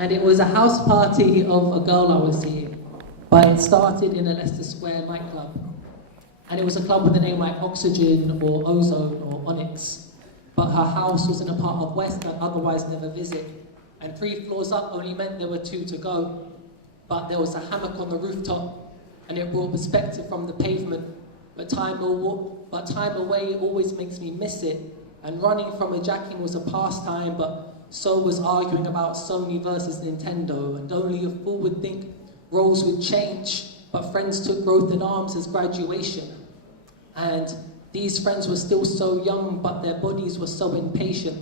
And it was a house party of a girl I was seeing, but it started in a Leicester Square nightclub. And it was a club with a name like Oxygen or Ozone or Onyx. But her house was in a part of West I'd otherwise never visit. And 3 floors up only meant there were 2 to go. But there was a hammock on the rooftop, and it brought perspective from the pavement. But time away always makes me miss it. And running from a jacking was a pastime, but so was arguing about Sony versus Nintendo. And only a fool would think roles would change, but friends took growth in arms as graduation. And these friends were still so young, but their bodies were so impatient.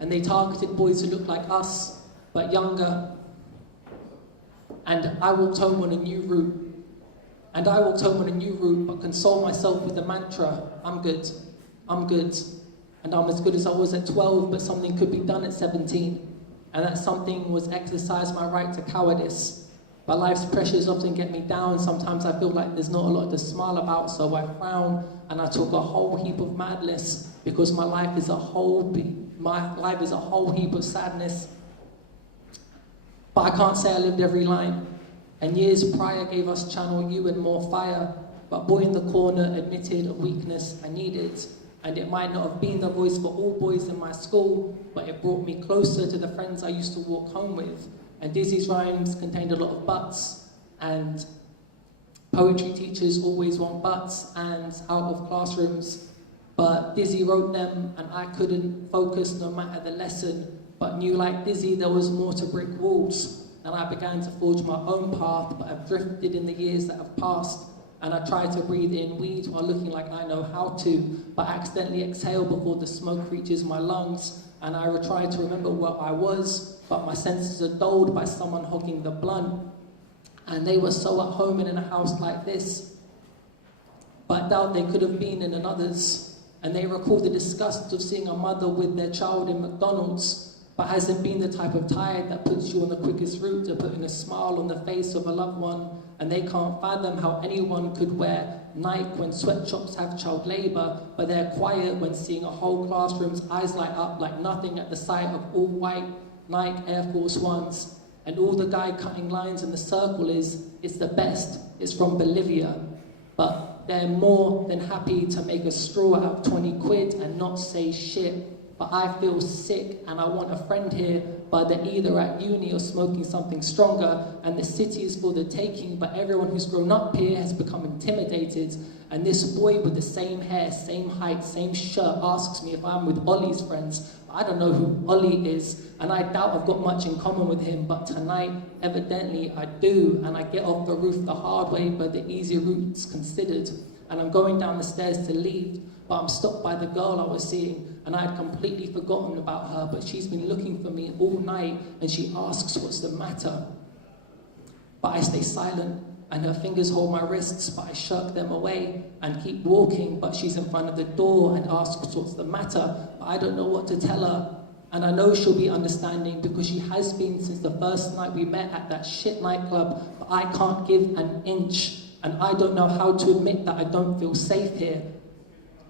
And they targeted boys who looked like us, but younger. And I walked home on a new route. But consoled myself with the mantra, I'm good. And I'm as good as I was at 12, but something could be done at 17. And that something was exercise my right to cowardice. But life's pressures often get me down. Sometimes I feel like there's not a lot to smile about, so I frown and I talk a whole heap of madness because my life is a whole heap of sadness. But I can't say I lived every line. And years prior gave us Channel U and more fire. But boy in the corner admitted a weakness I needed. And it might not have been the voice for all boys in my school, but it brought me closer to the friends I used to walk home with. And Dizzy's rhymes contained a lot of buts, and poetry teachers always want buts and out of classrooms. But Dizzy wrote them, and I couldn't focus no matter the lesson, but knew like Dizzy there was more to brick walls. And I began to forge my own path, but I've drifted in the years that have passed. And I try to breathe in weeds while looking like I know how to, but accidentally exhale before the smoke reaches my lungs. And I try to remember where I was, but my senses are dulled by someone hogging the blunt. And they were so at home in a house like this, but I doubt they could have been in another's. And they recall the disgust of seeing a mother with their child in McDonald's, but hasn't been the type of tide that puts you on the quickest route to putting a smile on the face of a loved one. And they can't fathom how anyone could wear Nike when sweatshops have child labor, but they're quiet when seeing a whole classroom's eyes light up like nothing at the sight of all white Nike Air Force Ones. And all the guy cutting lines in the circle is, it's the best, it's from Bolivia. But they're more than happy to make a straw out of 20 quid and not say shit. But I feel sick and I want a friend here, but they're either at uni or smoking something stronger, and the city is for the taking, but everyone who's grown up here has become intimidated. And this boy with the same hair, same height, same shirt asks me if I'm with Ollie's friends. I don't know who Ollie is, and I doubt I've got much in common with him, but tonight, evidently I do, and I get off the roof the hard way, but the easy route's considered. And I'm going down the stairs to leave, but I'm stopped by the girl I was seeing, and I had completely forgotten about her, but she's been looking for me all night, and she asks what's the matter. But I stay silent, and her fingers hold my wrists, but I shirk them away and keep walking, but she's in front of the door and asks what's the matter, but I don't know what to tell her. And I know she'll be understanding because she has been since the first night we met at that shit nightclub, but I can't give an inch. And I don't know how to admit that I don't feel safe here.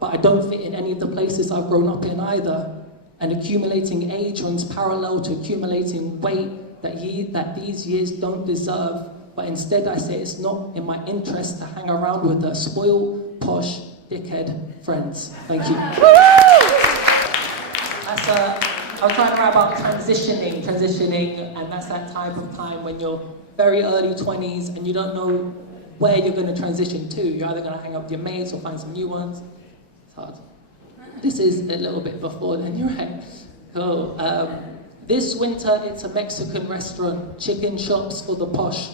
But I don't fit in any of the places I've grown up in either. And accumulating age runs parallel to accumulating weight that these years don't deserve. But instead I say it's not in my interest to hang around with the spoiled, posh, dickhead friends. Thank you. I was trying to write about transitioning, and that's that type of time when you're very early 20s and you don't know where you're going to transition to. You're either going to hang out with your mates or find some new ones. It's hard. This is a little bit before then, you're right. Cool. This winter, it's a Mexican restaurant, chicken shops for the posh.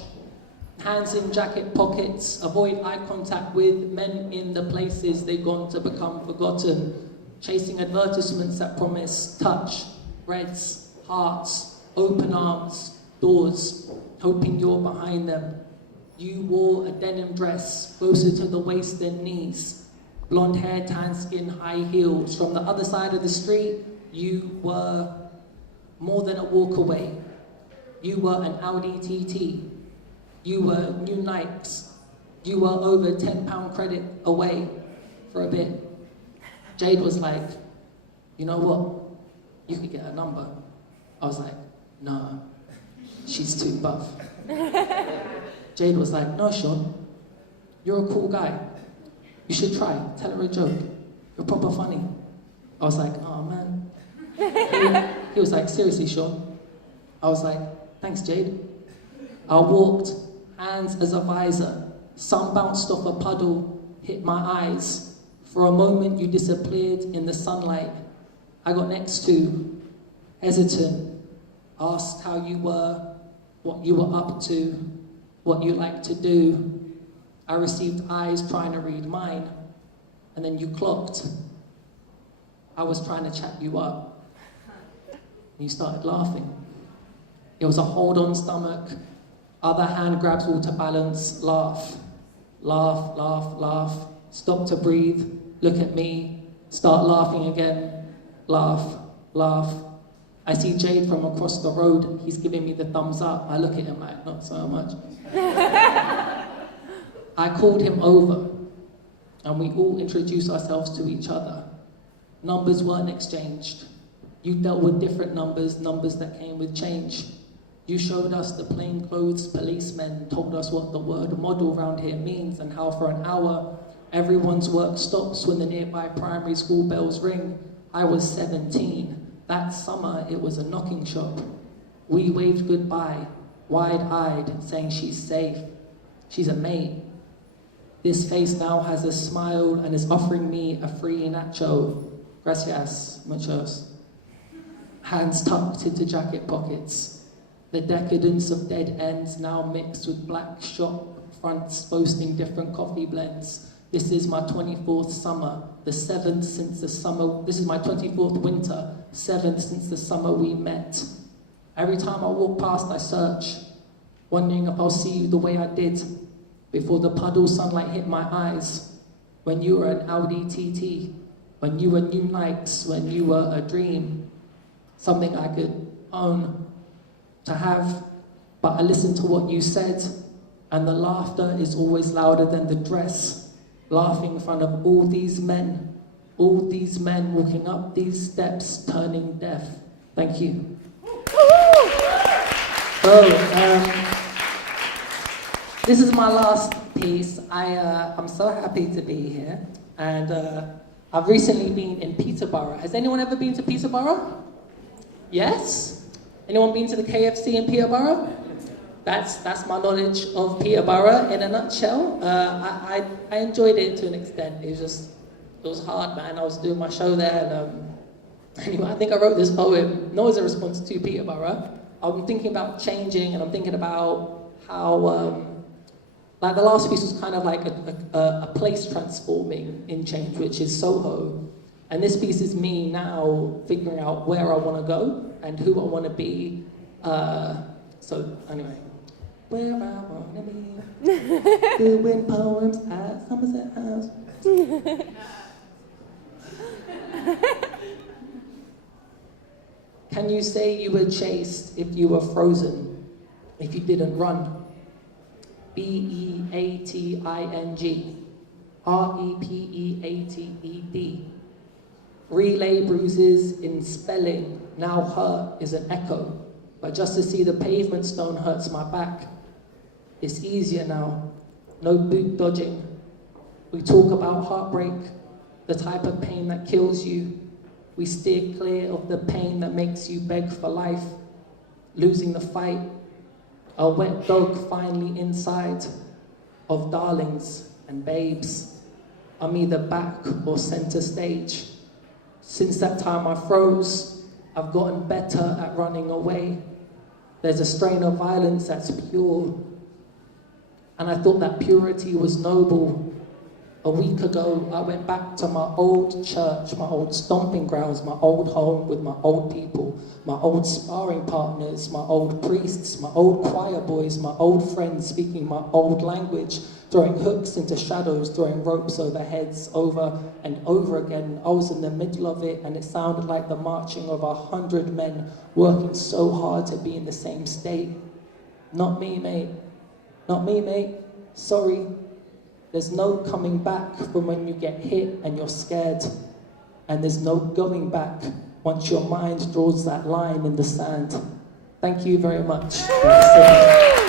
Hands in jacket pockets, avoid eye contact with men in the places they've gone to become forgotten. Chasing advertisements that promise touch, reds, hearts, open arms, doors, hoping you're behind them. You wore a denim dress, closer to the waist than knees. Blonde hair, tan skin, high heels. From the other side of the street, you were more than a walk away. You were an Audi TT. You were new Nikes. You were over £10 credit away for a bit. Jade was like, you know what? You could get a number. I was like, no. she's too buff. Jade was like, no, Sean, you're a cool guy. You should try, tell her a joke. You're proper funny. I was like, oh man. He was like, seriously, Sean? I was like, thanks, Jade. I walked, hands as a visor. Sun bounced off a puddle, hit my eyes. For a moment, you disappeared in the sunlight. I got next to, hesitant, asked how you were, what you were up to, what you like to do. I received eyes trying to read mine, and then you clocked. I was trying to chat you up. And you started laughing. It was a hold on stomach, other hand grabs all to balance, laugh, laugh, laugh, laugh, stop to breathe, look at me, start laughing again, laugh, laugh. I see Jade from across the road, he's giving me the thumbs up. I look at him like, not so much. I called him over, and we all introduced ourselves to each other. Numbers weren't exchanged. You dealt with different numbers, numbers that came with change. You showed us the plainclothes policemen, told us what the word model round here means and how for an hour everyone's work stops when the nearby primary school bells ring. I was 17. That summer it was a knocking shop. We waved goodbye, wide-eyed, saying she's safe. She's a mate. This face now has a smile and is offering me a free nacho. Gracias, muchos. Hands tucked into jacket pockets. The decadence of dead ends now mixed with black shop fronts boasting different coffee blends. This is my 24th summer, the 7th since the summer. This is my 24th winter, 7th since the summer we met. Every time I walk past, I search, wondering if I'll see you the way I did before the puddle sunlight hit my eyes. When you were an Audi TT, when you were new Nikes, when you were a dream, something I could own, to have, but I listened to what you said, and the laughter is always louder than the dress, laughing in front of all these men walking up these steps, turning deaf. Thank you. This is my last piece. I'm so happy to be here, and I've recently been in Peterborough. Has anyone ever been to Peterborough? Yes? Anyone been to the KFC in Peterborough? That's my knowledge of Peterborough in a nutshell. I enjoyed it to an extent. It was hard, man. I was doing my show there, and anyway, I think I wrote this poem, not as a response to Peterborough. I'm thinking about changing, and I'm thinking about how, like the last piece was kind of like a place transforming in change, which is Soho. And this piece is me now figuring out where I want to go and who I want to be. So anyway, where I want to be, doing poems at Somerset House. Can you say you were chased if you were frozen, if you didn't run? Beating, repeated. Relay bruises in spelling, now hurt is an echo. But just to see the pavement stone hurts my back. It's easier now, no boot dodging. We talk about heartbreak, the type of pain that kills you. We steer clear of the pain that makes you beg for life. Losing the fight, a wet dog finally inside of darlings and babes. I'm either back or center stage. Since that time I froze, I've gotten better at running away. There's a strain of violence that's pure. And I thought that purity was noble. A week ago, I went back to my old church, my old stomping grounds, my old home with my old people, my old sparring partners, my old priests, my old choir boys, my old friends speaking my old language, throwing hooks into shadows, throwing ropes over heads over and over again. I was in the middle of it, and it sounded like the marching of 100 men working so hard to be in the same state. Not me, mate. Not me, mate. Sorry. There's no coming back from when you get hit and you're scared. And there's no going back once your mind draws that line in the sand. Thank you very much.